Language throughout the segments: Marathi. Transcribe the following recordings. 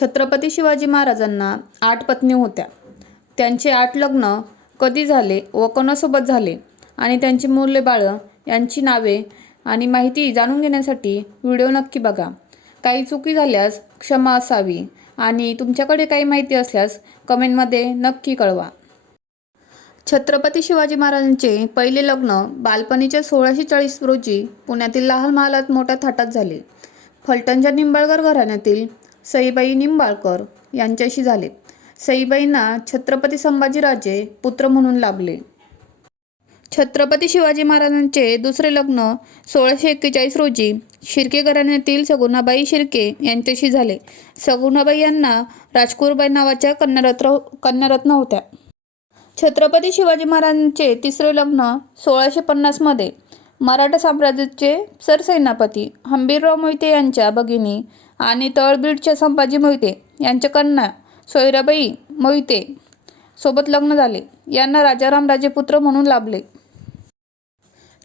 छत्रपती शिवाजी महाराजांना 8 पत्नी होत्या. त्यांचे 8 लग्न कधी झाले व कोणासोबत झाले आणि त्यांची मुले बाळं यांची नावे आणि माहिती जाणून घेण्यासाठी व्हिडिओ नक्की बघा. काही चुकी झाल्यास क्षमा असावी आणि तुमच्याकडे काही माहिती असल्यास कमेंटमध्ये नक्की कळवा. छत्रपती शिवाजी महाराजांचे पहिले लग्न बालपणीच्या 1640 रोजी पुण्यातील लहान महालात मोठ्या थाटात झाले. फलटणच्या निंबाळकर घराण्यातील सईबाई निंबाळकर यांच्याशी झाले. सईबाईंना छत्रपती संभाजीराजे पुत्र म्हणून लाभले. छत्रपती शिवाजी महाराजांचे दुसरे लग्न 1641 रोजी शिर्के घराण्यातील सगुणाबाई शिर्के यांच्याशी झाले. सगुणाबाई यांना राजकुरबाई नावाच्या कन्यारत्न होत्या. छत्रपती शिवाजी महाराजांचे तिसरे लग्न 1650 मध्ये मराठा साम्राज्याचे सरसेनापती हंबीरराव मोहिते यांच्या भगिनी आणि तळबीडच्या संभाजी मोहिते यांच्या कन्या सोयराबाई मोहिते सोबत लग्न झाले. यांना राजाराम राजेपुत्र म्हणून लाभले.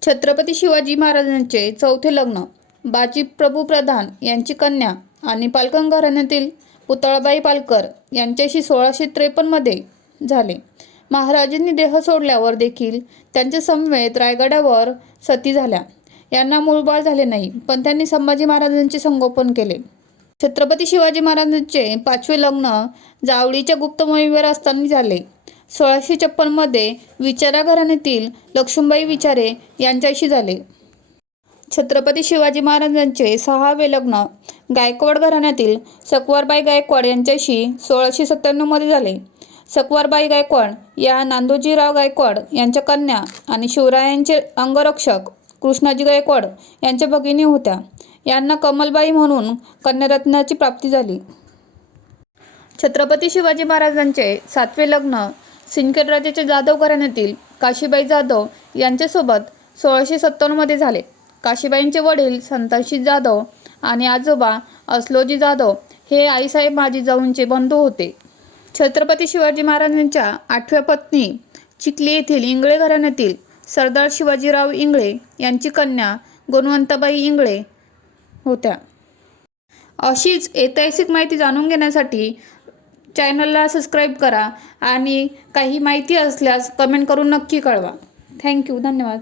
छत्रपती शिवाजी महाराजांचे चौथे लग्न बाजीप्रभू प्रधान यांची कन्या आणि पालकर घराण्यातील पुतळाबाई पालकर यांच्याशी 1653 मध्ये झाले. महाराजांनी देह सोडल्यावर देखील त्यांच्या समवेत रायगडावर सती झाल्या. यांना मूलबाळ झाले नाही, पण त्यांनी संभाजी महाराजांचे संगोपन केले. छत्रपती शिवाजी महाराजांचे पाचवे लग्न जावळीच्या गुप्त मोहिमेवर असताना झाले. 1656 मध्ये विचारा घराण्यातील लक्ष्मीबाई विचारे यांच्याशी झाले. छत्रपती शिवाजी महाराजांचे सहावे लग्न गायकवाड घराण्यातील सकवारबाई गायकवाड यांच्याशी 1697 मध्ये झाले. सकवारबाई गायकवाड या नांदोजीराव गायकवाड यांच्या कन्या आणि शिवरायांचे अंगरक्षक कृष्णाजी गायकवाड यांच्या भगिनी होत्या. यांना कमलबाई म्हणून कन्यारत्नाची प्राप्ती झाली. छत्रपती शिवाजी महाराजांचे सातवे लग्न सिंदखेड राजाच्या जाधव घराण्यातील काशीबाई जाधव यांच्यासोबत 1657 मध्ये झाले. काशीबाईंचे वडील संताशी जाधव आणि आजोबा असलोजी जाधव हे आईसाहेब माजीजाऊंचे बंधू होते. छत्रपती शिवाजी महाराजांच्या आठव्या पत्नी चिखली येथील इंगळे घराण्यातील सरदार शिवाजीराव इंगळे यांची कन्या गुणवंताबाई इंगळे होत्या. अशीच ऐतिहासिक माहिती जाणून घेण्यासाठी चॅनलला सबस्क्राईब करा आणि काही माहिती असल्यास कमेंट करून नक्की कळवा. थँक्यू. धन्यवाद.